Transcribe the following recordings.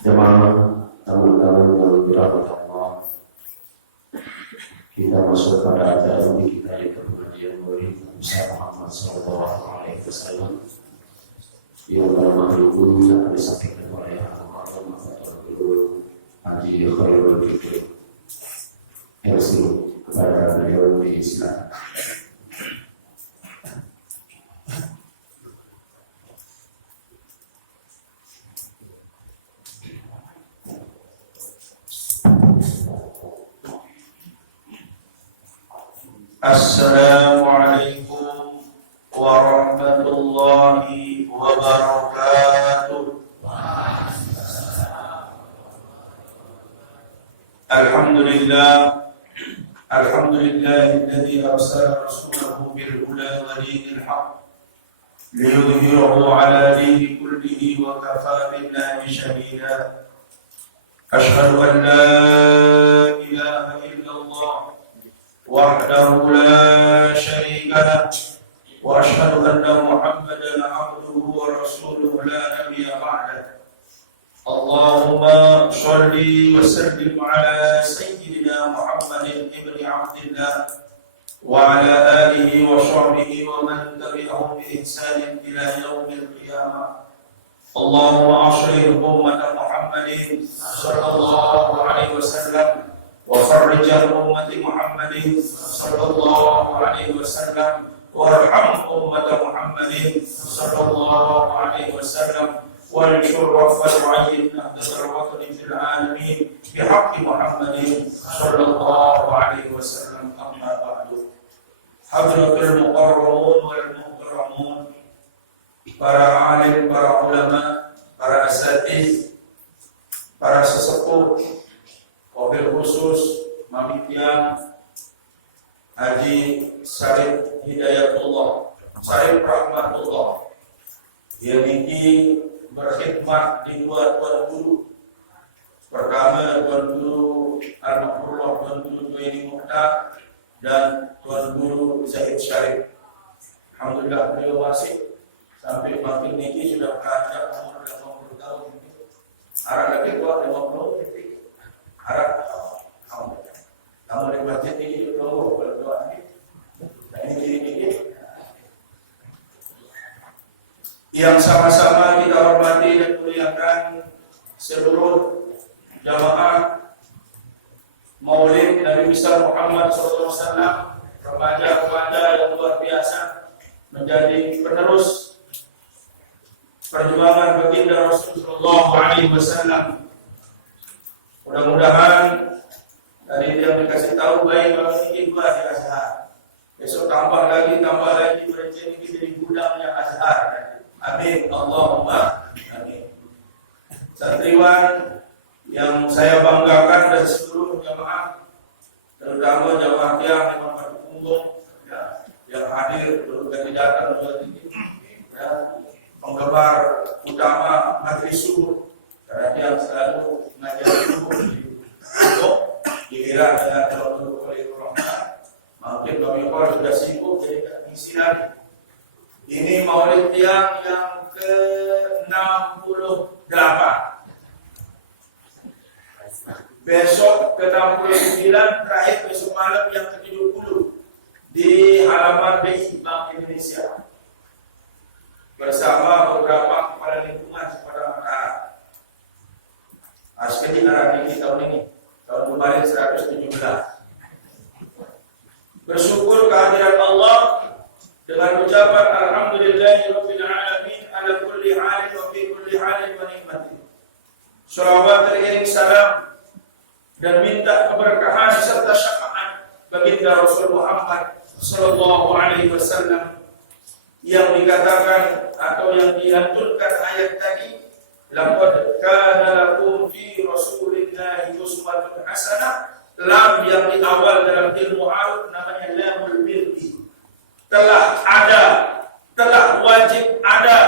Jemaah tamu-tamu yang dirahmati Allah, kita masuk pada acara ini kita di pengajian Maulid Nabi Muhammad SAW yang dalam minggu akan disampaikan oleh Al-Mukarram Al-Guru Haji Khairul Fikri MC kepada beliau di silakan. Assalamualaikum warahmatullahi wabarakatuh. Alhamdulillahilladzi arsala rasulahu bil huda wa dinil haqq liyudhhirahu ala dini kullihi wa kafaa billahi shahida. Ashhadu an la ilaha illallah wahdahu la syarika lah wa asyhadu anna Muhammadan abduhu wa rasuluhu la nabiyya ba'dah. Allahumma shalli wa sallim ala sayyidina Muhammadin ibni Abdillah wa ala alihi wa sahbihi wa man tabi'ahum bi ihsanin ila yaumil qiyamah. Allahumma ashrih ummata Muhammadin sallallahu alaihi wasallam وفرج أمة محمد صلى الله عليه وسلم وارحم أمة محمد صلى الله عليه وسلم وانشر رفع وعين نهضة الوطن في العالمين بحق محمد صلى الله عليه وسلم. أما بعد، حضرة المقربون والمكرمون، para alim, para ulama, para asatidz, para sesepuh, wabil khusus Mami Tiang Haji Syarif Hidayatullah, Syarif Rahmatullah, yang ini berkhidmat di dua tuan guru. Pertama tuan guru Al-Makrullah, tuan guru Tuaini Mukhtar, dan tuan guru Zahid Syarif. Alhamdulillah beliau masih sampai makin ini sudah beranjak umur 50 tahun. Arah lagi tua 50 titik. Harap kamu di masjid ini dulu berdoa ini. Nah ini yang sama-sama kita hormati dan muliakan seluruh jamaah Maulid Nabi besar Muhammad SAW, remaja-remaja yang luar biasa menjadi penerus perjuangan baginda Rasulullah SAW. Mudah-mudahan dari yang dikasih tahu baik bahwa ini dua di Azhar. Besok tambah lagi berencana kita di gudangnya Azhar. Amin, Allahumma amin. Santriwan yang saya banggakan dan seluruh jamaah, terutama jamaah yang Imam Punggung yang hadir dari datang juga tinggi, penggemar utama majelis subuh. Karena dia selalu mengajar subuh untuk dikira dengan terlalu oleh Rahmat. Mungkin Bapak Ibu sudah sibuk jadi tak mengisi lagi. Ini Maulid yang ke-68. Besok ke-69, terakhir besok malam yang ke-70 di halaman BI Bank Indonesia bersama beberapa kepala lingkungan pada Mataram. Seperti arah ini tahun ini, tahun kemarin 117. Bersyukur kehadiran Allah dengan ucapan Alhamdulillahirabbil alamin ala kulli halin wa fi kulli halin wa ni'matin. Shalawat teriring salam dan minta keberkahan serta syafaat baginda Rasul Muhammad sallallahu alaihi wasallam yang dikatakan atau yang dilantunkan ayat tadi, laqad kana lakum fi rasulillahi uswatun hasanah. Lam yang di awal dalam ilmu arab namanya lamul birri. Telah wajib ada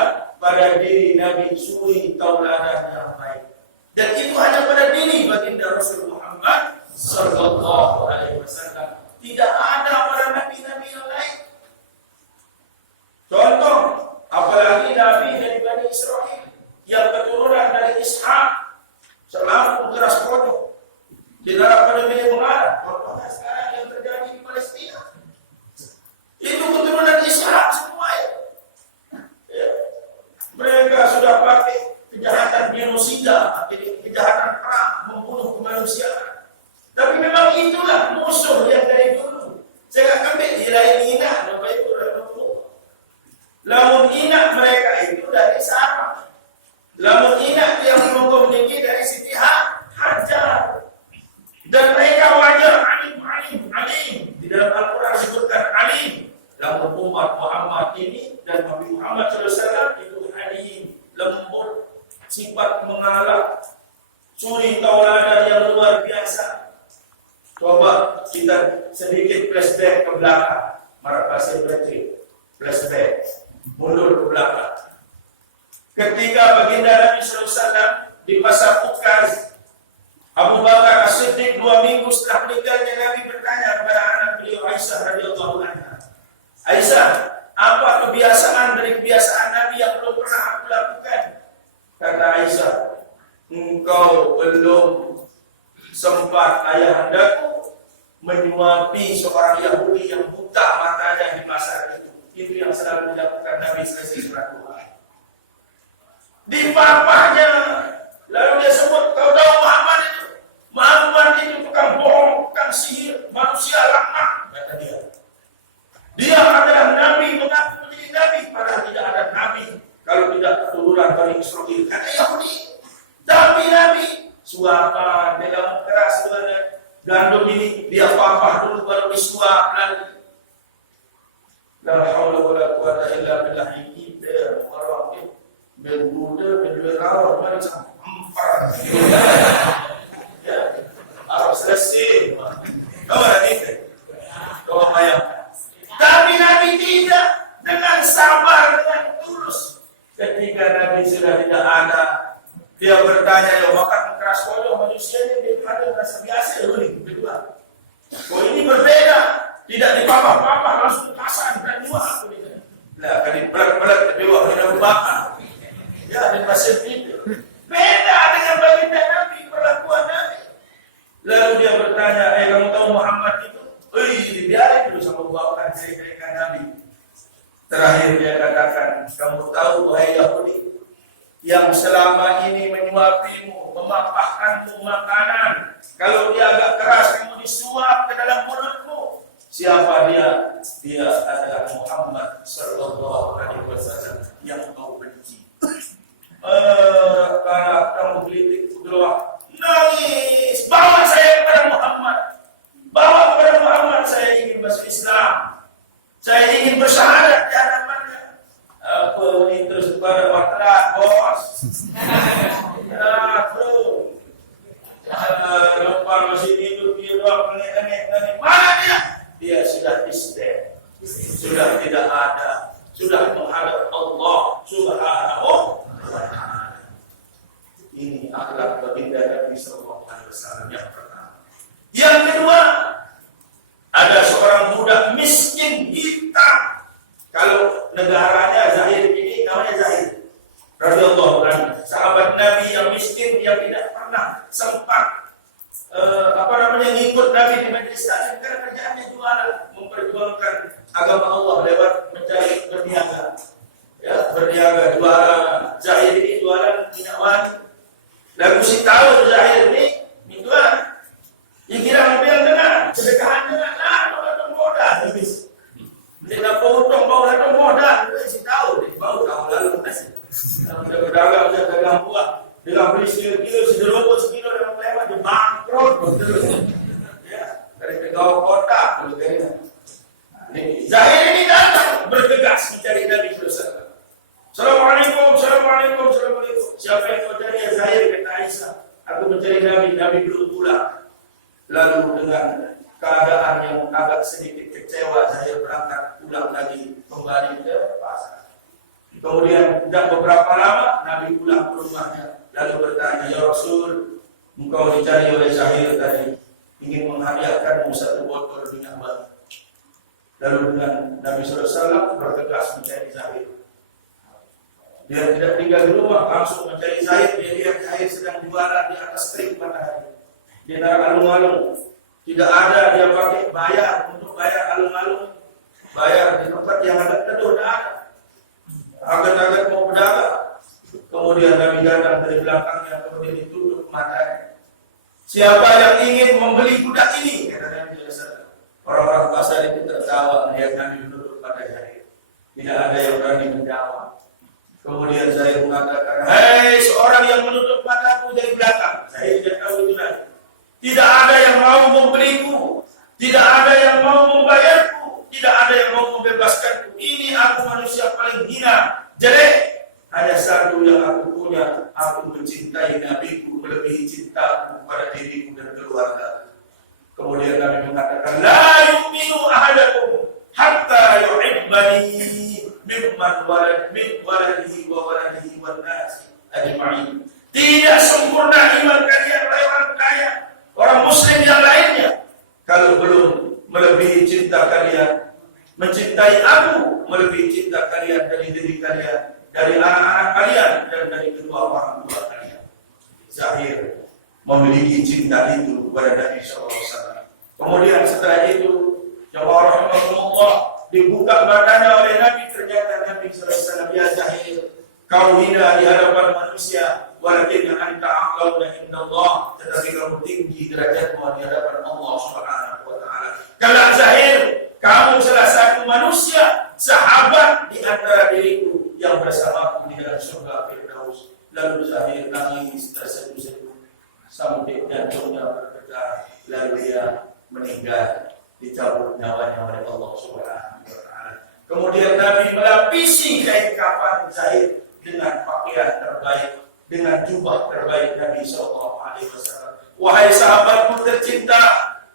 pada diri Nabi suri tauladan yang baik. Dan itu hanya pada diri baginda Rasul Muhammad sallallahu alaihi wasallam. Tidak ada pada nabi-nabi yang lain. Contoh, apalagi nabi dari Bani Israel yang keturunan dari Ishak, dilarang pada milik mengarah. Contohnya sekarang yang terjadi di Palestina. Itu keturunan Ishak semua ya. Mereka sudah pakai kejahatan genosida, kejahatan perang, membunuh kemanusiaan. Tapi memang itulah musuh yang dari dulu. Saya akan ambil hina, apa itu? Lamun hina mereka itu dari Sarah. Lamun hina yang menunggu tinggi dari Siti Hajar. Dan mereka wajar alim. Di dalam Al-Quran disebutkan alim. Lamun umat Muhammad ini dan Nabi Muhammad SAW itu alim, lembut, sifat mengalah, suri tauladan yang luar biasa. Coba kita sedikit flashback ke belakang. Marapasi Patrick, flashback, mundur ke belakang. Ketika baginda Nabi SAW di pasar Ukaz, Abu Bakar As-Siddiq 2 minggu setelah meninggalnya Nabi bertanya kepada anak beliau Aisyah radhiyallahu anha, Aisyah, apa kebiasaan dari kebiasaan Nabi yang belum pernah aku lakukan? Kata Aisyah, engkau belum sempat ayahandaku menyuapi seorang Yahudi yang buta matanya di pasar itu. Itu yang selalu dilakukan Nabi selesai sholat duha. Di papahnya, lalu dia sebut, kau tahu Muhammad itu? Muhammad itu tukang bohong, tukang sihir, manusia laknat, kata dia. Dia adalah Nabi, mengaku menjadi Nabi, padahal tidak ada Nabi kalau tidak keturunan Bani Israil. Kata Yahudi, tapi Nabi suapan dalam keras dengan gandum ini, dia papah dulu baru disuap lagi. La haula wala quwata illa billah. Kita orang ini berbuda berduara mana sampar. Ya, harus selesai. Tahu lagi? Tahu bayang. Tapi Nabi tidak, dengan sabar, dengan tulus. Ketika Nabi sudah tidak ada, dia bertanya, ya makan keras kodoh manusia ini daripada rasa biasa ini berdua. Oh ini berbeda, tidak dipapah-papah langsung pasan dan dua aku ini. Nah, kan berat-berat kedua tidak bakar. Ya, dan masih itu. Beda dengan baginda Nabi, perlakuan Nabi. Lalu dia bertanya, kamu tahu Muhammad itu? Dibiarin dulu sama bawakan cerita Nabi. Terakhir dia katakan, kamu tahu wahai Yahudi, yang selama ini menyuapimu, memapahkanmu makanan, kalau dia agak keras kamu disuap ke dalam mulutmu. Siapa dia? Dia adalah Muhammad sallallahu alaihi wasallam yang kau benci. Karena kamu gelitik doa, nangis, bawa saya kepada Muhammad. Bawa kepada Muhammad, saya ingin masuk Islam. Saya ingin bersyahadat di hadapannya. Apa ini terus kepada waklat, bos? Ya, bro. Lupa masih hidup, dia doang, nengek. Mana dia? Dia sudah istirahat. Sudah tidak ada. Sudah menghadap Allah Subhanahu wa ta'ala. Ini akhlak baginda Nabi sallallahu alaihi wasallam yang pertama. Yang kedua, ada seorang budak miskin hitam. Kalau negaranya Zahir ini namanya Zahir radhiyallahu anhu, sahabat Nabi yang miskin yang tidak pernah sempat ngikut Nabi di majelis taklim karena kerjaannya jualan, memperjuangkan agama Allah lewat mencari berniaga. Ya, berniaga jualan. Zahir ini jualan minyak wangi. Lagu si tahu Zahir ini jualan. Yang kira mobil dengan sedekahan dengan datang modal habis. Bila potong bau datang modal, si tahu deh, bau tahu lalu nasi. Kalau udah berdagang, udah dagang buah, dengan beli sekilo, sederobot sekilo dengan lewat di bangkrut terus. Ya, dari pegawai kota dulu kayaknya. Zahir ini datang bergegas mencari Nabi SAW. Assalamualaikum. Siapa yang kau cari? Zahir, kata Aisyah. Aku mencari Nabi belum pulang. Lalu dengan keadaan yang agak sedikit kecewa, saya berangkat pulang lagi kembali ke pasar. Kemudian tidak beberapa lama Nabi pulang ke rumahnya, lalu bertanya, ya Rasul, engkau dicari oleh Zahir tadi, ingin menghadiahkanmu satu botol minyak wangi. Lalu dengan Nabi SAW bergegas mencari Zahir. Dia tidak tinggal di rumah, langsung mencari Zahir. Dia lihat Zahir sedang jualan di atas terik matahari. di antara alung-alung. Tidak ada dia pakai bayar untuk bayar alung-alung, bayar di tempat yang ada teduh, tidak ada. Agar-agar mau berdagang, kemudian Nabi datang dari belakangnya, kemudian ditutup matanya. Siapa yang ingin membeli budak ini? Kata Nabi SAW. Orang-orang pasar itu tertawa melihat Nabi menutup mata Zahir. Tidak ada yang berani menjawab. Kemudian Zahir mengatakan, hei seorang yang menutup mataku dari belakang. Zahir tidak tahu itu Nabi. Tidak ada yang mau membeliku, tidak ada yang mau membayarku, tidak ada yang mau membebaskanku. Ini aku manusia paling hina, jelek. Hanya satu yang aku punya, aku mencintai Nabiku melebihi cintaku kepada diriku dan keluarga. Kemudian Nabi mengatakan, la yu'minu ahadakum hatta yuhibbani mimman waladihi wa waladihi wa nasi ajma'in. Tidak sempurna iman kalian orang kaya, orang muslim yang lainnya, kalau belum melebihi cinta kalian, mencintai aku melebihi cinta kalian dari diri kalian, dari anak-anak kalian, dan dari kedua orang tua kalian. Zahir memiliki cinta itu kepada Nabi SAW. Kemudian setelah itu, jawab Rasulullah dibuka matanya oleh Nabi. Ternyata Nabi SAW, ya Zahir, kau hina di hadapan manusia, walakin anta a'launa indallah, tetapi kamu tinggi derajatmu di hadapan Allah Subhanahu wa taala. Kalau Zahir, kamu salah satu manusia, sahabat di antara diriku yang bersamaku di dalam surga Firdaus. Lalu Zahir nangis terseduh-seduh sampai jantungnya bergetar, lalu dia meninggal, dicabut nyawanya oleh Allah Subhanahu wa taala. Kemudian Nabi melapisi kain kafan Zahir dengan pakaian terbaik, dengan jubah terbaik Nabi SAW. Wahai sahabatku tercinta,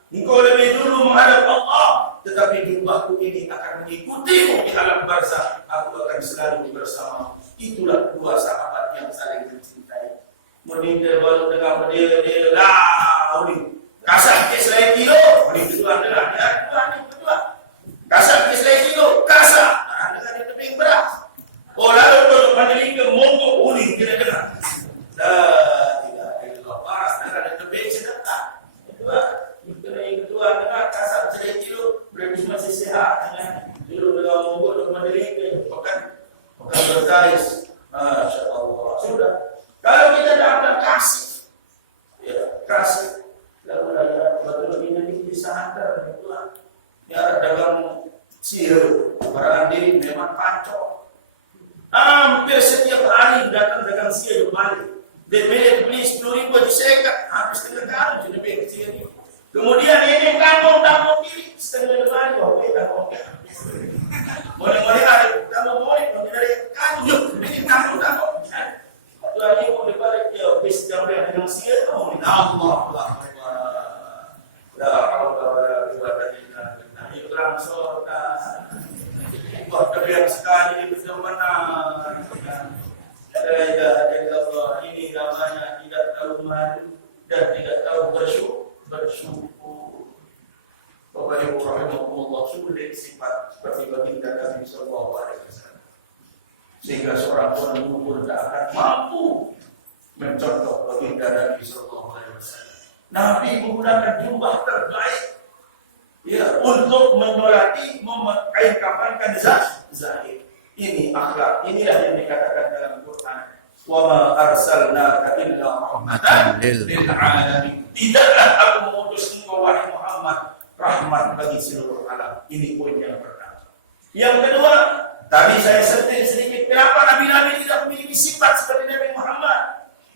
engkau lebih dulu menghadap Allah, tetapi jubahku ini akan mengikutimu di alam barzakh. Aku akan selalu bersamamu. Itulah dua sahabat yang saling mencintai. Meninggal baru tengah berdiri, lah, kasar ke selai kilo, kedua adalah kedua. Kasar ke selai kilo, kasar. Nah, dengan itu tebing beras. Oh, lalu untuk menjeling ke monggo uling tidak dengar. Tidak ada parah dengan itu tebing sedekah. Yang kedua dengar kasar selai kilo, berarti masih sehat dengan dulu dengan monggo untuk menjeling ke pekan bertais. Masya Allah. Sudah. Kalau kita dapat kasih, ya kasih. Lalu betul ini bisa hantar Tuhan. Ya dagang sihir, barangkali memang kacau. Hampir setiap hari datang dagang sihir kembali. Dia beli 10.000 disekat, habis setengah kali sudah beli sihir ini. Kemudian ini kampung kiri, setengah kali, wah kampung. Mulai ada kampung dari kampung, ini kampung. Tuhan ini mau dibalik ya, bis yang dengan sihir, Allah. La haula wala quwwata illa billah. Ikram surga. Berkeliar sekali di benar. La ilaha illallah. Ini namanya tidak tahu malu dan tidak tahu bersyukur. Bapak Ibu rahimahumullah, sulit sifat seperti baginda Nabi sallallahu alaihi wasallam. Sehingga seorang pun tidak akan mampu mencontoh baginda Nabi sallallahu alaihi wasallam. Nabi menggunakan jubah terbaik, ya, untuk menyolati, memakai kafankan Zahir. Ini akhlak, inilah yang dikatakan dalam Quran. Wa ma arsalnaka illa rahmatan lil alamin. Tidaklah aku mengutus engkau wahai Muhammad rahmat bagi seluruh alam. Ini poin yang pertama. Yang kedua, tadi saya sentil sedikit kenapa nabi-nabi tidak memiliki sifat seperti Nabi Muhammad.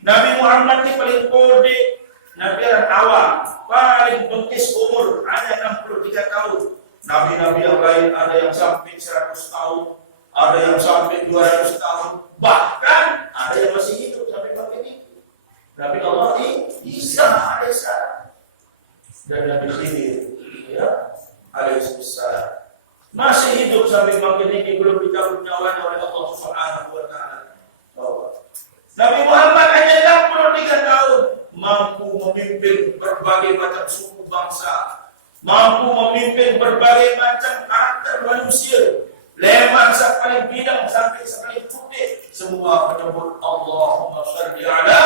Nabi Muhammad ini paling kode, Nabi yang awal, paling bengkis umur, hanya 63 tahun. Nabi-nabi yang lain ada yang sampai 100 tahun, ada yang sampai 200 tahun, bahkan ada yang masih hidup sampai pagi ini. Nabi Allah ini Isa alaihissalam dan Nabi Khidir, ya, alaihissalam masih hidup sampai pagi ini, belum dicabut nyawanya oleh Allah Subhanahu wa taala. Nabi Muhammad hanya 63 tahun, mampu memimpin berbagai macam suku bangsa, mampu memimpin berbagai macam karakter manusia, leman sampai bidang sampai sekali putih, semua menyebut Allahumma shalli ala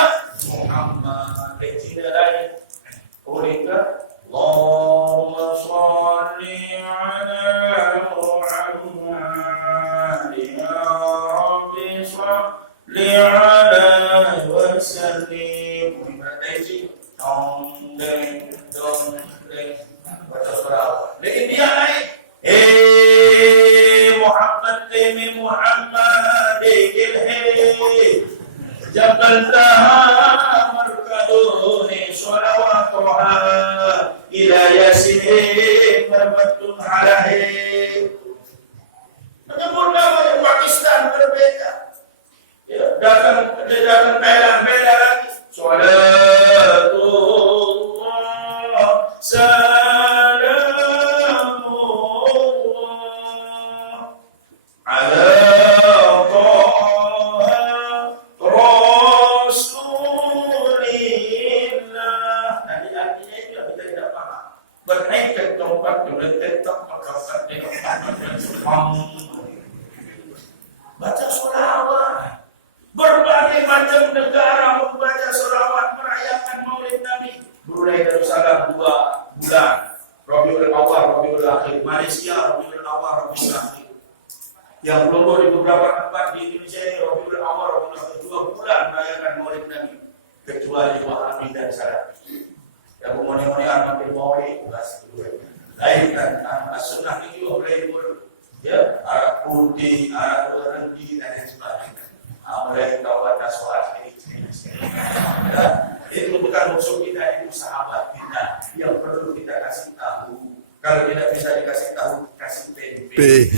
Muhammad. Tidak lain wasallim. Berarti dong deng baca surah. Di India naik Muhammad temi Muhammad ilhe jabal taha markaduni sholawatuha ila yasin marbatun halahi. Menyebut nama yang Pakistan berbeda. Ya, datang Thailand beda lagi. Salatullah salamullah ala Rasulillah. Nanti artinya itu kita tidak paham. Bernaik ke tempat berletak makassar di tempat baca sholawat. Berbagai macam negara membaca sholawat merayakan Maulid Nabi. Brunei Darussalam 2 bulan, Rabiul Awal, Rabiul Akhir. Malaysia Rabiul Awal, Rabiul Akhir. Yang belum di beberapa tempat di Indonesia ini Rabiul Awal, Rabiul Akhir 2 bulan merayakan Maulid Nabi. Kecuali Wahabi dan Salafi. Yang mengoni-ngoni makin Maulid lain kan as-sunnah ini mulai ya arah putih, arah berhenti dan lain sebagainya. Mulai tahu baca sholat ini. Itu bukan musuh kita, itu sahabat kita yang perlu kita kasih tahu. Kalau tidak bisa dikasih tahu, kasih tempe.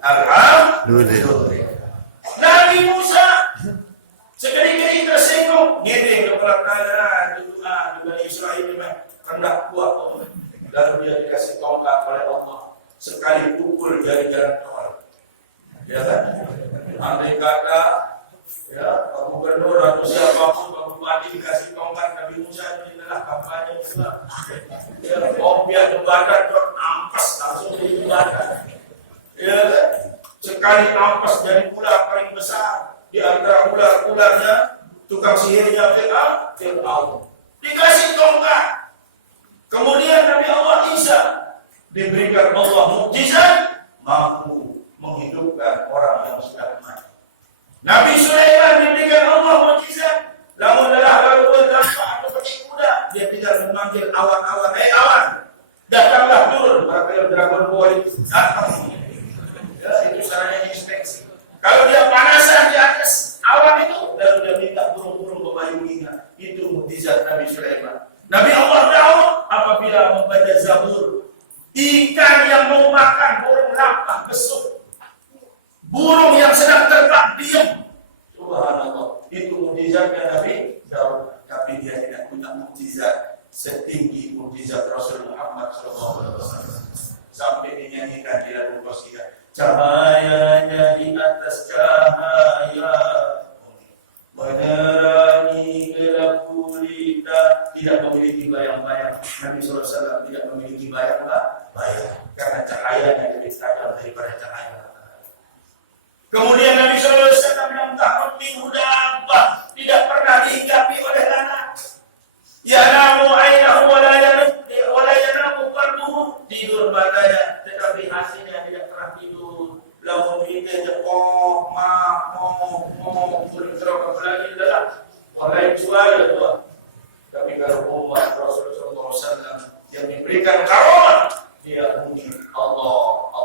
Alhamdulillah. Nabi Musa sekali-kali tersinggung, ngiring kepala kanan, doa di Bani Israel memang rendah kuat. Lalu dia dikasih tongkat oleh Allah. Sekali pukul jari-jari tol. Ya kan? Andai kata ya Pak Gubernur atau siapapun Pak Bupati dikasih tongkat Nabi Musa ini adalah kampanye juga. Ya, biar jembatan ampas langsung di jembatan. Ya kan? Sekali ampas jadi ular paling besar di antara ular-ularnya tukang sihirnya Fir'aun. Dikasih tongkat. Kemudian Nabi Allah Isa diberikan Allah mukjizat mampu menghidupkan orang yang sudah mati. Nabi Sulaiman diberikan Allah mukjizat, namun lelah lalu tanpa atau pakai kuda, dia tidak memanggil awan-awan, awan, datanglah turun. Para Dragon Ball itu datang. Ya, itu caranya inspeksi. Kalau dia panasan di atas awan itu, lalu dia minta burung-burung memayunginya. Itu mukjizat Nabi Sulaiman. Nabi Allah Daud apabila membaca Zabur, ikan yang mau makan burung lampak besuk, burung yang sedang terbang diam. Subhanallah, itu mukjizatnya Nabi Daud. Tapi dia tidak punya mukjizat setinggi mukjizat Rasul Muhammad SAW. Sampai dinyanyikan di lagu qasidah, cahayanya di atas cahaya menerangi gelap gulita. Tidak memiliki bayang-bayang. Nabi SAW tidak memiliki bayang-bayang karena cahayanya lebih tajam daripada cahaya. Kemudian Nabi SAW yang tak penting hudabah, tidak pernah dihinggapi oleh lalat. Yanamu ainahu wala yanamu qalbuhu, tidur matanya tetapi hatinya tidak pernah tidur. Lamun kita jepok mau terus lagi dalam orang jual itu. Tapi kalau umat Rasulullah SAW yang diberikan karunia, dia mungkin Allah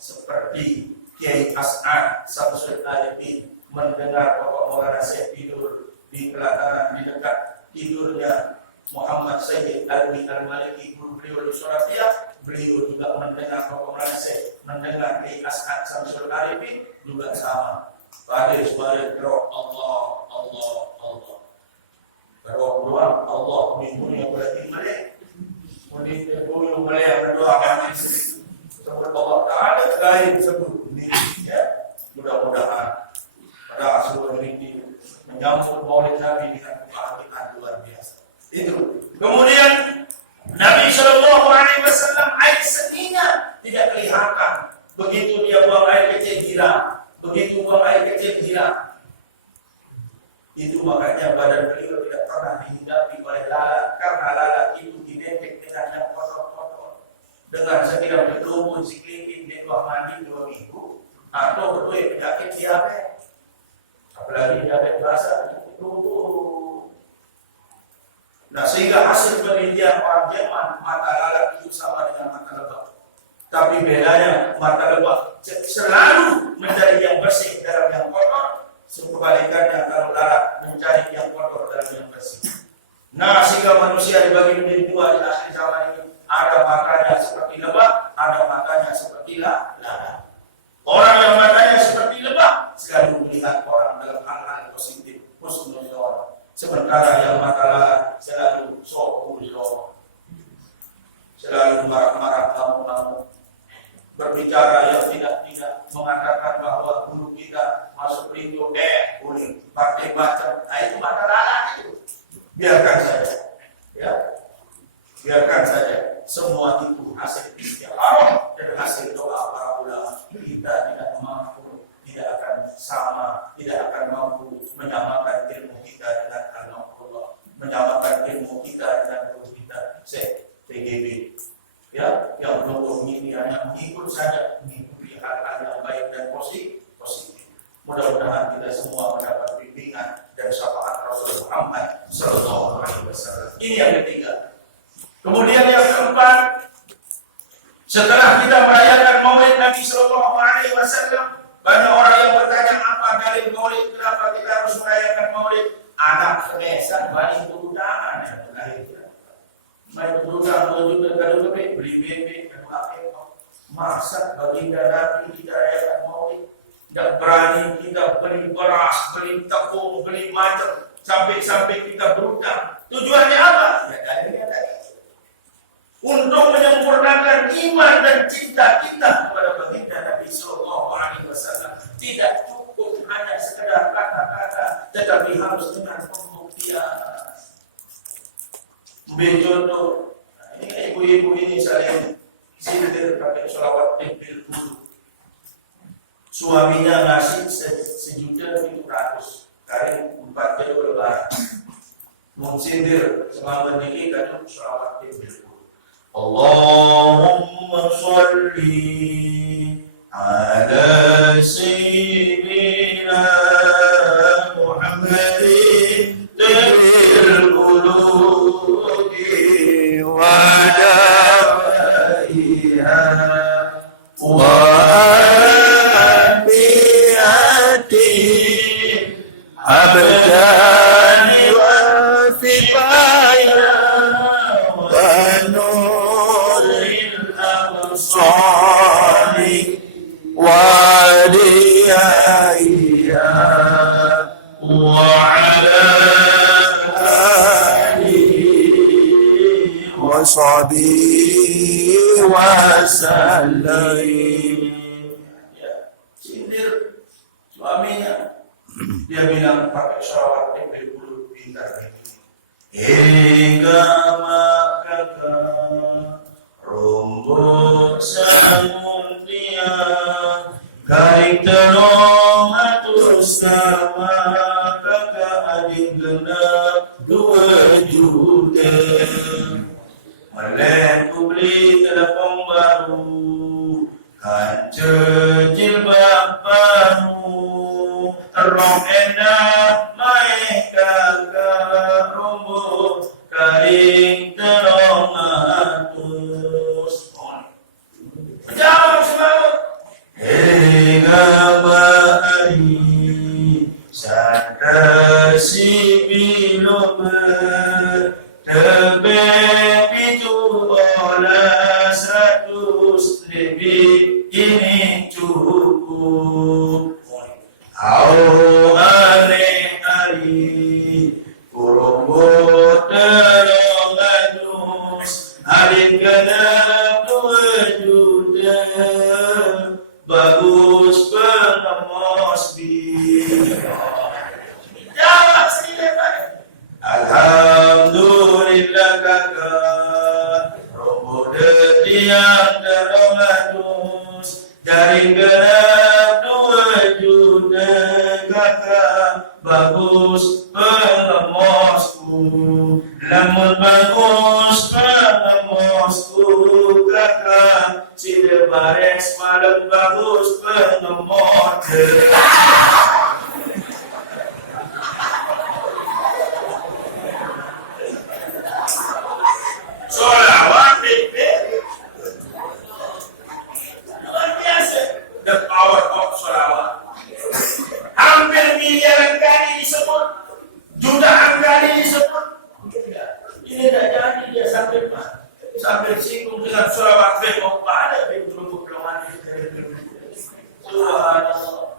seperti Kiai As'ad Samsul Arifin mendengar Bapak Maulana Syekh tidur di pelataran di dekat tidurnya Muhammad Sayyid Alwi Al-Maliki, guru beliau di Surabaya. Beliau juga mendengar Bapak Maulana Syekh mendengar Kiai As'ad Samsul Arifin juga sama. Pada suara roh Allah roh doang Allah minggu yang berarti malik kemudian bulu malik berdoa kami sebut Allah Ta'ala lain sebut ini ya. Mudah-mudahan pada seluruh ini menyambut Maulid Nabi dengan kebahagiaan luar biasa. Itu. Kemudian Nabi Shallallahu Alaihi Wasallam air seninya tidak kelihatan. Begitu dia buang air kecil hilang. Begitu buang air kecil hilang. Itu makanya badan beliau tidak pernah dihinggapi oleh lalat, karena lalat itu identik dengan yang kotor-kotor. Dengan sekiranya berkerumun, siklipin, di bawah mandi 2 minggu, atau berbuat penyakit diabetes. apalagi diabetes basal itu. Nah, sehingga hasil penelitian orang Jerman, mata lalat itu sama dengan mata lebah. Tapi bedanya mata lebah selalu mencari yang bersih dalam yang kotor, sebalikannya kalau lalat mencari yang kotor dalam yang bersih. Nah, sehingga manusia dibagi menjadi dua di akhir zaman ini. Ada matanya seperti lebah, ada matanya seperti lalat. Orang yang matanya seperti lebah selalu melihat orang dalam hal-hal positif, husnuzon. Sementara yang mata lalat selalu sohuzon, selalu marah-marah, ngamuk-ngamuk, berbicara yang tidak mengatakan bahwa guru kita masuk itu boleh pakai macam. Nah, itu mata lalat itu. Biarkan saja, ya, biarkan saja. Semua itu hasil istiqamah dan hasil doa para ulama. Kita tidak mampu, tidak akan sama, tidak akan mampu menyamakan ilmu kita dengan Allah, menyamakan ilmu kita dengan guru kita, TGB. Ya, yang belum ini hanya mengikut saja, mengikuti hal-hal yang baik dan positif. Mudah-mudahan kita semua mendapat bimbingan dan syafaat Rasul Muhammad Sallallahu Alaihi Wasallam. Ini yang ketiga. Kemudian yang keempat, setelah kita merayakan Maulid Nabi Sallallahu Alaihi Wasallam, banyak orang yang bertanya apa dalil Maulid, kenapa kita harus merayakan Maulid? Anak semesan balik keutamaan yang melahirkan. Main berusaha menuju ke beli bebek dan pakai masak baginda Nabi kita rayakan Maulid. Tidak berani kita beli beras, beli tepung, beli macam sampai kita berutang. Tujuannya apa? Ya dalilnya tadi. Untuk menyempurnakan iman dan cinta kita kepada baginda Nabi Sallallahu Alaihi Wasallam. Tidak cukup hanya sekedar kata-kata, tetapi harus dengan pembuktian. Ambil contoh, ini ibu-ibu ini saling sindir pakai sholawat tempel dulu. Suaminya ngasih 1.700.000 kali 4 kilo lebaran. Mengsindir semua berdiri kan sholawat tempel dulu. Allahumma sholli ala sayyidina Muhammadin tabir qulubi wa da'iha wa abiyati abdani wa sifaya wa nuril absari wa diyaiha wa ala alihi wa sahbihi wa sallam. Sindir suaminya, dia bilang pakai sholawat tempel dulu pintar ini. Hingga makaka rombok sanguntia karing terong atus sama kakak adik genap 2 juta. Melek beli telepon baru, kaca jilbab baru, rong enak main kakak rombok karing terong atus. Jawab semua. Hei gabari santa si bilomer tebek itu olah 100 lebih ini cukup. Au ari kurombo terong adus hari genap 2 juta bagus pengemos jawab sendiri Pak. Alhamdulillah kakak rombok detiang terong adus dari genap 2 juta kakak bagus pengemosku. Lamun bagus pengemosku kakak si debares malam bagus pengemos. miliaran kali disebut, jutaan kali disebut. Ini tidak jadi dia sampai singgung dengan sholawat mau pada belum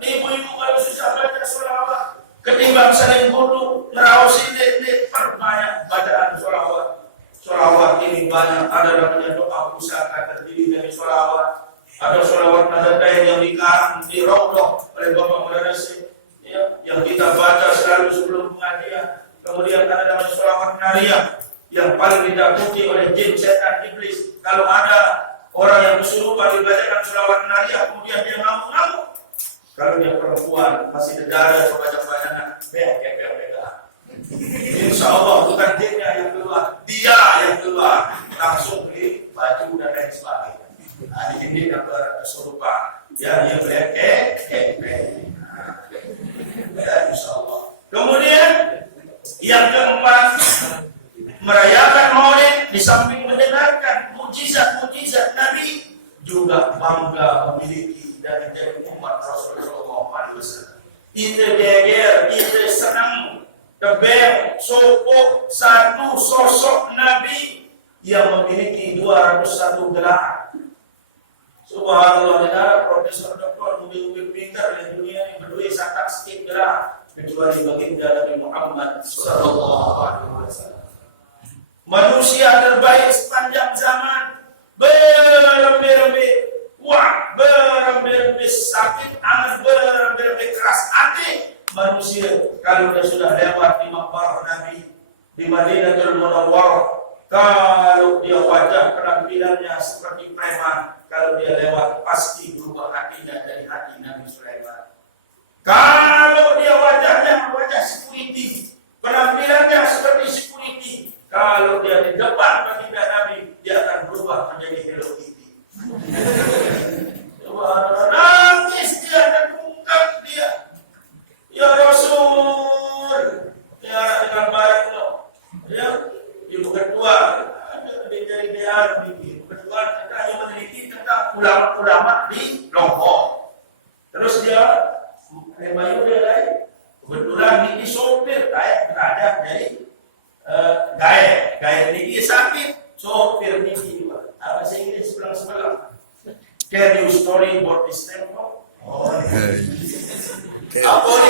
ibu-ibu kalau susah baca sholawat ketimbang saling bunuh ngeraus ini perbanyak bacaan sholawat. Sholawat ini banyak, ada namanya doa pusaka terdiri dari sholawat, ada sholawat nadatain yang dikarang di raudhah oleh Bapak Mudarris ya, yang kita baca selalu sebelum pengajian. Kemudian ada namanya sholawat nariyah yang paling ditakuti oleh jin, setan, iblis. Kalau ada orang yang kesurupan dibacakan sholawat nariyah kemudian dia ngamuk-ngamuk, kalau dia perempuan masih dedara atau banyak-banyakan insya Allah bukan jinnya yang keluar, dia yang keluar langsung di baju dan lain sebagainya. Nah, ini dapat kesurupan ya, dia ya insya Allah. Kemudian yang keempat, merayakan Maulid di samping mendengarkan mukjizat Nabi juga bangga memiliki dan menjadi umat Rasulullah SAW. Itu geger, itu senang, tebel, sopok satu sosok Nabi yang memiliki 201 gelar. Subhanallah, negara profesor doktor mobil pintar di dunia ini berdua sangat sedikit gelar kecuali baginda Nabi Muhammad sallallahu alaihi wasallam. Manusia terbaik sepanjang zaman, berembe-rembe kuat, berembe-rembe sakit, amat berembe-rembe keras hati. Manusia kalau dia sudah lewat di maqbarah Nabi di Madinatul Munawwarah, kalau dia wajah penampilannya seperti preman, kalau dia lewat pasti berubah hatinya dari hati Nabi Sulaiman. Kalau dia wajahnya wajah security, penampilannya seperti security, kalau dia di depan baginda Nabi, dia akan berubah menjadi Hello Kitty. Nangis dia dan ungkap dia, ya Rasul, ya dengan baik lo, ya ibu ketua, dia jadi DR, ibu ketua kita yang meneliti tentang ulama-ulama di Lombok. Terus dia Bayu dia lain, kebetulan ini sopir, kayak berada dari gaya ini sakit, sopir ini juga. Bahasa Inggris sebelah. Can you storyboard this tempo? Apa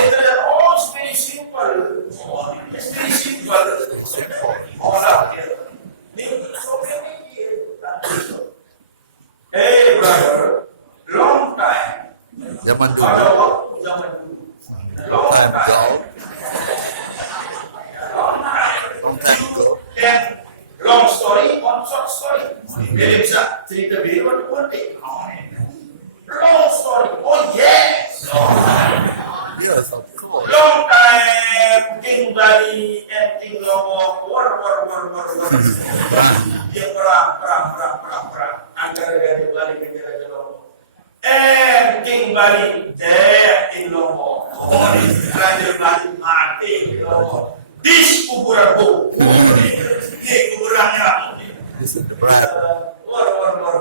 itu? Oh, it's very simple. It's very simple. Oh, lah dia. Ini sopir ini. Hey brother, long time. Zaman dulu. Pada waktu zaman dulu. Long time. And long story on short story. Dia bisa cerita biru atau putih. Long story. Oh yes. Yes, of course. Long time. King Bali and King Lombok war. Dia perang antara Raja Bali dan Raja Lombok. And King Bali dead in Lombok. Raja Bali mati di Lombok. Dis kuburan bu, kuburannya This is the brand.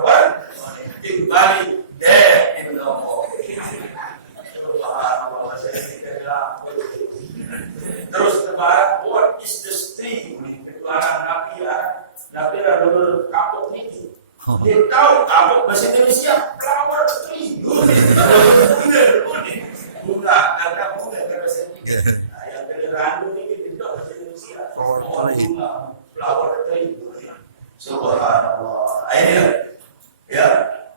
war, kembali deh in Lombok. Terus tebaran, what is the stream? Ketuanan Nabi dulu kapok ini. Dia tahu kapok bahasa Indonesia, flower tree. Bunga, karena bahasa Indonesia. Yang dari randu ini bahasa Indonesia. Flower tree. Subhanallah. Ini ya,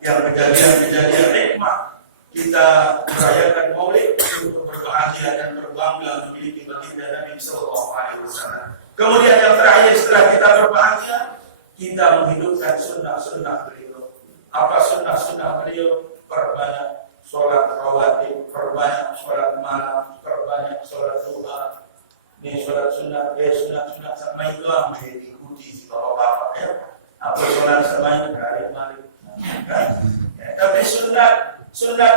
yang kejadian nikmat kita merayakan Maulid untuk berbahagia dan berbangga memiliki baginda Nabi sallallahu alaihi wasallam. Kemudian yang terakhir setelah kita berbahagia, kita menghidupkan sunnah-sunnah beliau. Apa sunnah-sunnah beliau? Perbanyak sholat rawatib, perbanyak sholat malam, perbanyak sholat duha. Ini sholat sunnah, sunnah sama itu yang diikuti si bapak-bapak ya. Apa sholat sama itu balik-balik. Kan? Ya, tapi sunnah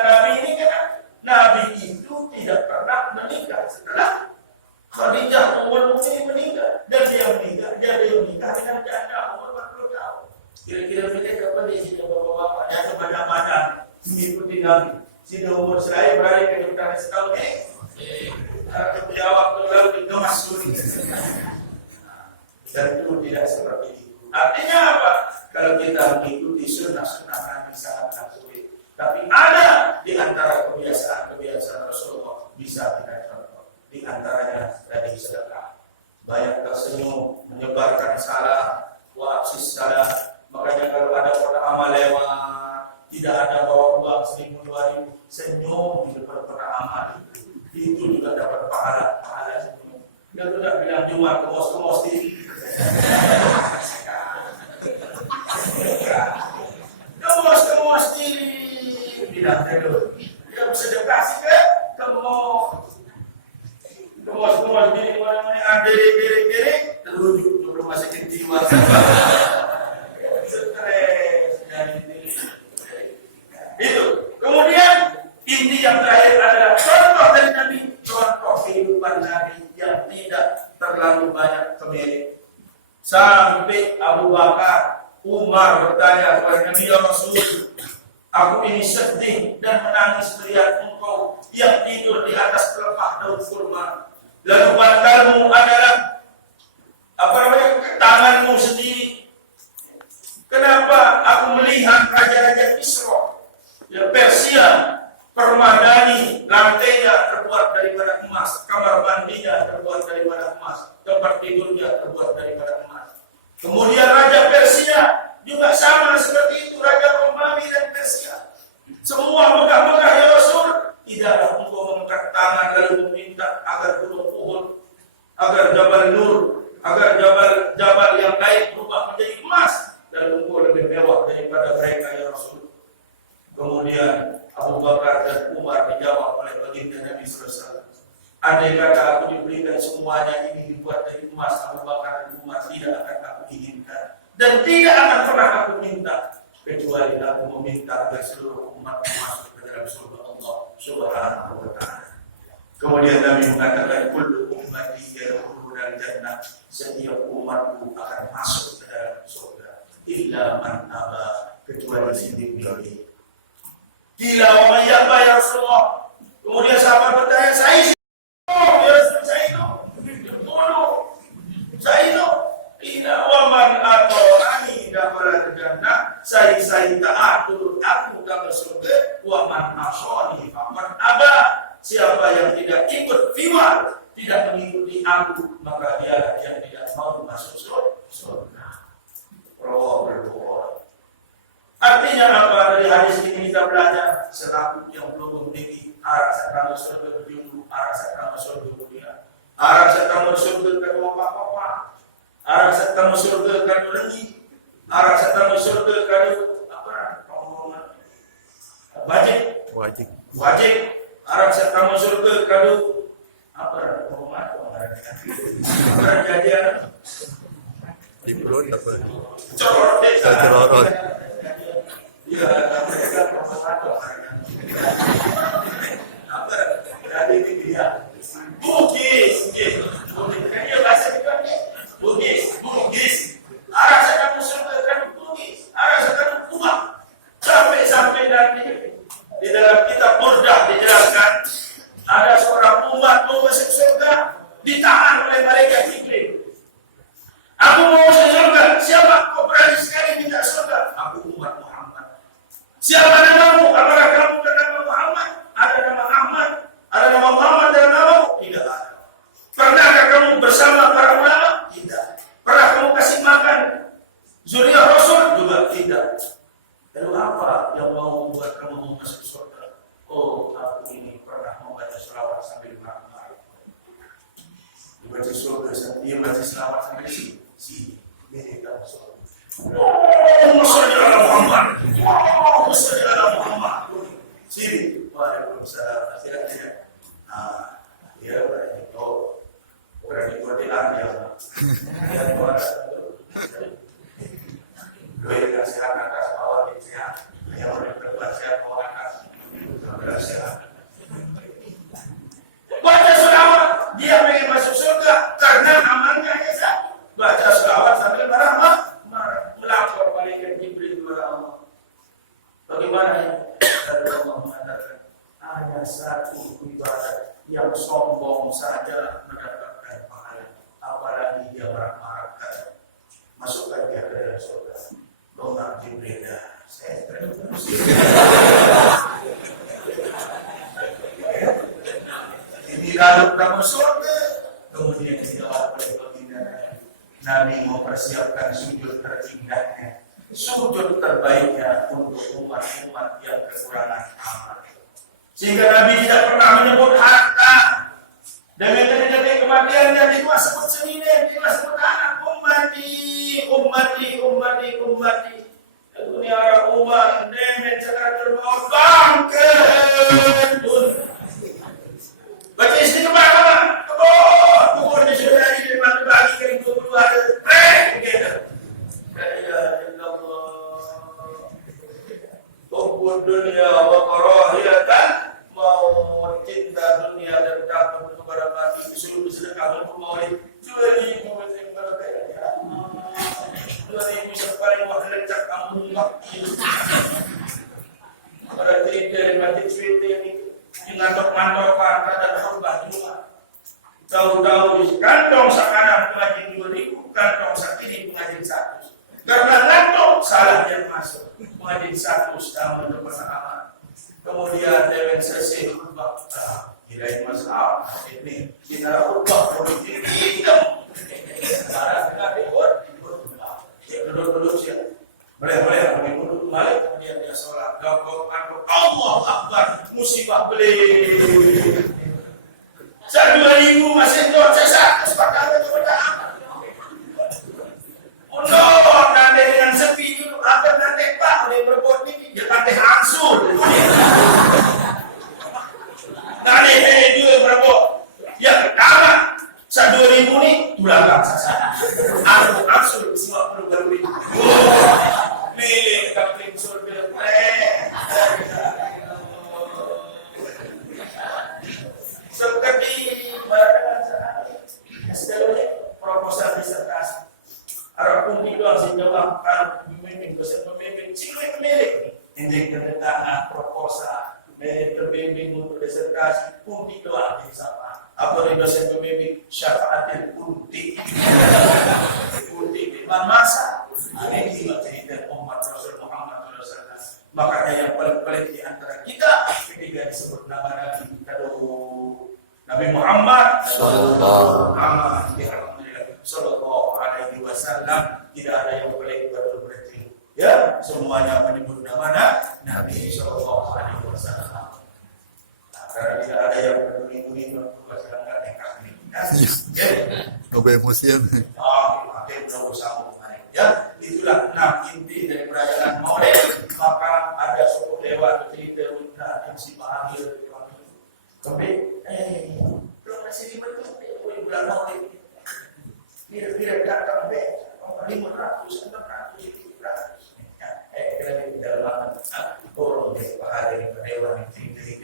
Nabi ini kan, Nabi itu tidak pernah menikah setelah Khadijah umur mukminin meninggal, dan dia menikah dengan janda umur 40 tahun. Kira-kira kita kapan di sini bapak-bapak yang sebanyak-banyak mengikuti Nabi. Sini umur saya berada di utara setahun antaranya dari sedekah. Banyak tersenyum, menyebarkan salam, wa'afsis salam. Makanya kalau ada kotak amal lewat, tidak ada bawa uang 1.000 2.000, senyum di depan kotak amal itu juga dapat pahala senyum. Dia tidak bilang cuma kemos diri. Kemos diri, bilang dulu. Dia bersedekah sih ke kemos diri mana-mana ada diri terwujud ke rumah sakit jiwa. Stres dari diri. Itu. Kemudian inti yang terakhir adalah contoh dari Nabi, contoh kehidupan Nabi yang tidak terlalu banyak kemiri. Sampai Abu Bakar, Umar bertanya kepada Nabi, ya Rasul, aku ini sedih dan menangis melihat engkau yang tidur di atas pelepah daun kurma. Lalu bantalmu adalah tanganmu sendiri. Kenapa aku melihat raja-raja Kisra, ya Persia, permadani, lantainya terbuat daripada emas, kamar mandinya terbuat daripada emas, tempat tidurnya terbuat daripada emas. Kemudian Raja Persia juga sama seperti itu, Raja Romawi dan Persia. Semua megah-megah ya Rasul. Tidaklah engkau mengangkat tangan lalu meminta agar gunung Uhud, agar Jabal Nur, agar Jabal yang lain berubah menjadi emas, dan engkau lebih mewah daripada mereka ya Rasul. Kemudian Abu Bakar dan Umar dijawab oleh baginda Nabi SAW. Andai kata aku diberikan semuanya ini dibuat dari emas, Abu Bakar dan Umar tidak akan aku inginkan, dan tidak akan pernah aku minta, kecuali aku meminta agar seluruh umat masuk ke dalam surga Allah Subhanahu wa ta'ala. Kemudian Nabi mengatakan, kullu ummati yadkhuluna al-jannah, setiap umatku akan masuk ke dalam surga, illa man aba, kecuali si dipilih. Gila wa yaba ya Rasulullah. Kemudian sahabat bertanya, saya ya Rasul, saya ila wa man ata'ani dakhala jannah, saya taat turut aku dalam surga, wa man asani faqad aba, siapa yang tidak ikut fiwal, tidak mengikuti aku, maka dialah yang tidak mau masuk surga. Artinya apa? Dari hadis ini kita belajar, selaku yang belum memiliki arah serta surga berjulu, arah serta surga mulia, arah serta surga kedua apa-apa, arah serta surga kedua lagi, arah serta surga kedua wajib, arah serta surga kedua jadian di perut apa? corot. Ya, berarti ini dia. Bugis. Kan dia bahasa kita ni. Bugis. Arah sekarang surga kan Bugis. Arah sekarang Kubah. Sampai nanti di dalam kitab Burdah dijelaskan ada seorang umat mau masuk surga ditahan oleh malaikat Jibril. Aku mau masuk surga. Siapa kau berani sekali minta surga? Aku umat Muhammad. Siapa namamu? Apakah kamu bernama Muhammad? Ada nama Ahmad? Ada nama Muhammad dalam namamu? Tidak ada. Pernahkah kamu bersama para ulama? Tidak. Pernah kamu kasih makan zuriat Rasul? Juga tidak. Lalu apa yang mau membuat kamu masuk surga? Oh, aku ini pernah membaca selawat sambil marah-marah. Dibaca surga, dia baca selawat sambil sini. Ini kamu surga. Allahumma shalli ala Muhammad. Allahumma shalli ala Muhammad. Sini. Waalaikumsalam. Akhirnya. Ya berarti berarti berdilan ya. Ya doa sehat atas bawah sehat. Yang berbuat sehat bawah atas. Sehat. Baca selawat, dia ingin masuk surga karena amalnya Isa. Baca selawat sambil marah. Melapor malaikat Jibril kepada Allah. Bagaimana ya? Dari Allah mengatakan, hanya satu ibadat yang sombong saja mendapatkan pahala, apalagi dia marah-marah. Masukkan dia ke dalam surga. Doa Jibril dah. Saya ini kalau kamu surga Kemudian dijawab oleh baginda Nabi mempersiapkan sujud terindahnya, sujud terbaiknya untuk umat-umat yang kekurangan amal. Sehingga Nabi tidak pernah menyebut harta. Dengan detik kematiannya dia sebut senine, dia sebut anak ummati. Dunia orang umat, dengan sekaratul maut bangkit. Baca istighfar apa? Kubur di sudah hari di mana bagi kering 22 hari. Begitu. La ilaha illallah. Hubbud dunia wa karahiyatan maut, cinta dunia dan takut kepada mati. Disuruh bersedekah untuk maut. 2000 macam berkaya. 2000 sepaling waktu lencak kamu berarti dari mati cuit ini ngantok-ngantokan pada khutbah Jumat. Tahu-tahu di kantong sakanan pengajian 2000, kantong sakini pengajian 100. Karena ngantok salah yang masuk. Pengajian 100 tahun berpasangan. Kemudian dewan selesai khutbah. Kirain masalah ini kita khutbah politik hitam. Sarah duduk siap. Boleh kami duduk balik, kemudian dia sholat. Allah Akbar, musibah beli. Saya 2000 masih jual, saya 100 pakai kepada apa? Undur nanti dengan sepi dulu, apa nanti Pak boleh berbuat ini, dia nanti angsul. Nanti juga berbuat. Yang pertama, saya 2000 nih, tulang saya. Aku angsul semua perlu berbeda. Milih kapling surga. Seperti setelah proposal disertasi. Harapun itu langsung jawab kalau pemimpin dosen pemimpin cilik pemilik. Ini kedatangan proposal terbimbing untuk disertasi pun doa di sana. Apa dosen pemimpin syafaatil kunti. Kunti di masa. Ini cerita umat Rasul Muhammad SAW. Makanya yang paling pelik di antara kita ketika disebut nama Nabi Nabi Muhammad Sallallahu Alaihi Wasallam, tidak ada yang pelik betul berarti. Ya, semuanya menyebut nama Nabi Sallallahu Alaihi Wasallam. Karena tidak ada yang peduli untuk masyarakat yang kami. Kau emosian. Pakai berusaha. Ya, itulah inti dari perayaan Maulid. Maka ada suku dewa cerita yang si bahagia kemudian belum masih dibentuk bulan Maulid. Kira-kira datang 500, 600, 700. Kita dalam orang bahagia dewa ini.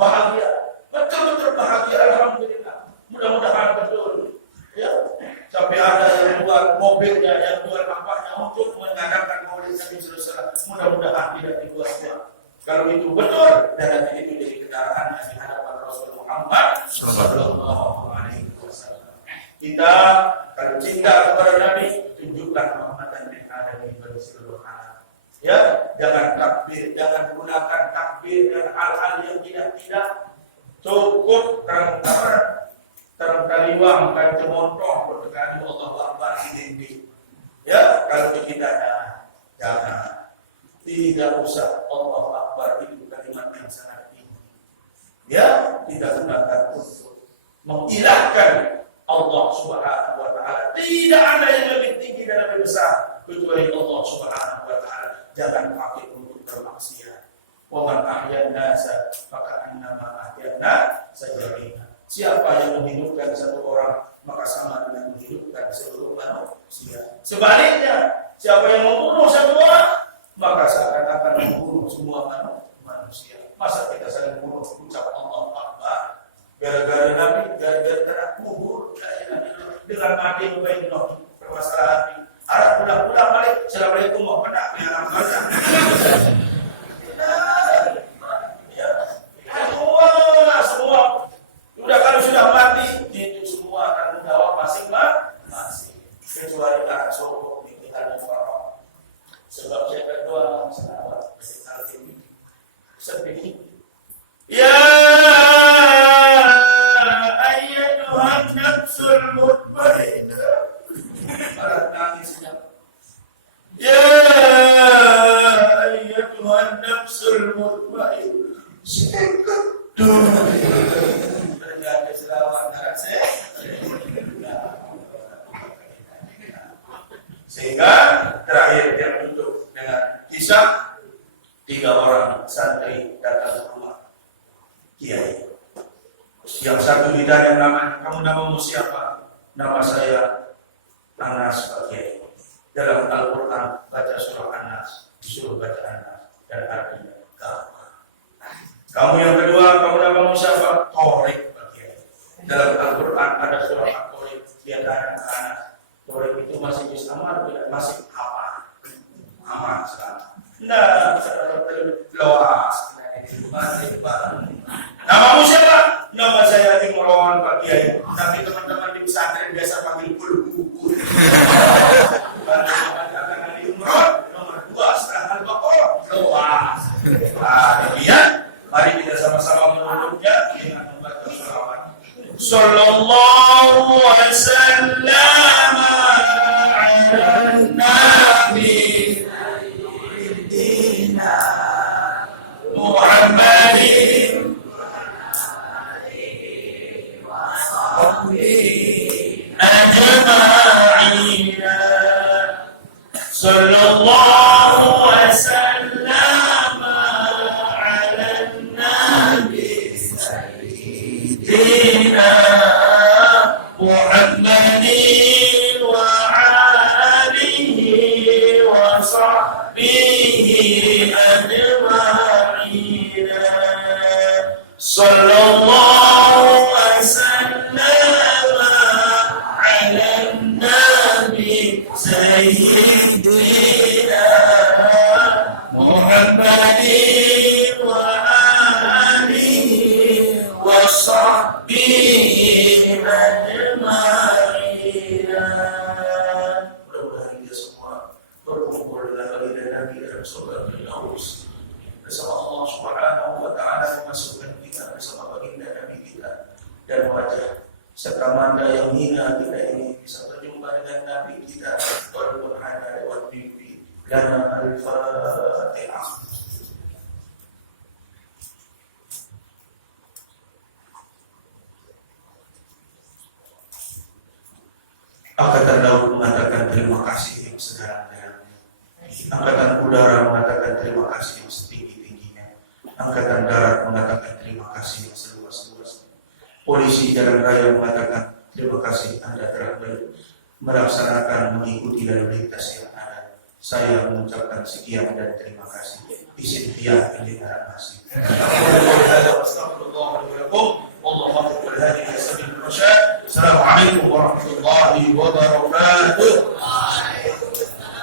Bahagia, betul-betul bahagia. Alhamdulillah. Mudah-mudahan betul. Ya, sampai ada yang luar mobilnya, yang luar nampaknya untuk mengadakan Maulid Nabi SAW. Mudah-mudahan tidak dibuat-buat. Kalau itu betul, dan itu jadi kendaraan yang di hadapan Rasul Muhammad Sallallahu Alaihi Wasallam. Kita kalau cinta kepada Nabi, tunjukkan rahmatan lil alamin bagi seluruh alam. Ya, jangan takbir, jangan gunakan takbir dan hal-hal yang tidak cukup terang kaliwang kan cemontong berkali Allah Akbar ini. Ya, kalau kita jangan, tidak usah Allah Akbar itu kalimat yang sangat tinggi. Ya, kita gunakan untuk mengilahkan Allah Subhanahu wa Ta'ala. Tidak ada yang lebih tinggi dan lebih besar kecuali Allah Subhanahu wa Ta'ala. Jangan pakai untuk bermaksiat. Wa man ahyan nasa faka'annama ahyana sajadina. Siapa yang menghidupkan satu orang, maka sama dengan menghidupkan seluruh manusia. Sebaliknya, siapa yang membunuh satu orang, maka seakan-akan membunuh semua manusia. Masa kita saling bunuh, ucap Allah Akbar. Gara-gara Nabi, gara-gara terang kubur, dengan mati baik noh permasalahan. Arah pulang-pulang balik. Assalamualaikum warahmatullahi wabarakatuh. Semua. Sudah kalau sudah mati, itu semua akan menjawab masing-masing. Kecuali anak sokok di kita orang. Sebab saya berdoa sahabat sedih. Ya Yang satu ditanya namanya, kamu namamu siapa? Nama saya Anas Pak Kiai. Dalam Al-Quran baca surah Anas, disuruh baca Anas dan artinya kamu. Kamu yang kedua, kamu namamu siapa? Torik Pak Kiai. Dalam Al-Quran ada surah At-Torik, dia tanya Anas. Torik itu masih bisa aman, masih apa? Aman sekarang. Nah, luas. Namamu siapa? Nama saya Imron Pak Kiai. Tapi teman-teman di pesantren biasa panggil Kulku. Imron nomor 2 setelah Al-Baqarah. Luas. Nah, demikian. Mari kita sama-sama menunjuknya dengan membaca sholawat. Sallallahu alaihi wasallam ala nabi sayyidina Muhammadin ajma'in. Sallallahu alaihi wasallam ala nabi sayyidina Muhammadin wa alihi wa sahbihi ajma'in. Sallallahu alaihi wasallam ala nabi sayyidina Muhammadin wa alihi wa sahbihi ajma'in. Mudah-mudahan kita semua berkumpul dengan baginda Nabi dalam surga Firdaus bersama Allah Subhanahu wa taala, memasukkan kita bersama baginda Nabi kita dan wajah serta manda yang hina kita ini bisa berjumpa dengan Nabi kita walaupun hanya lewat mimpi. Lana al-Fatihah. Angkatan Laut mengatakan terima kasih yang sedalam-dalamnya. Angkatan Udara mengatakan terima kasih yang setinggi-tingginya. Angkatan Darat mengatakan terima kasih yang seluas-luasnya. Polisi Jalan Raya mengatakan terima kasih Anda telah melaksanakan mengikuti lalu lintas yang ada. Saya mengucapkan sekian dan terima kasih. Bismillah ini masih. Assalamualaikum warahmatullahi wabarakatuh.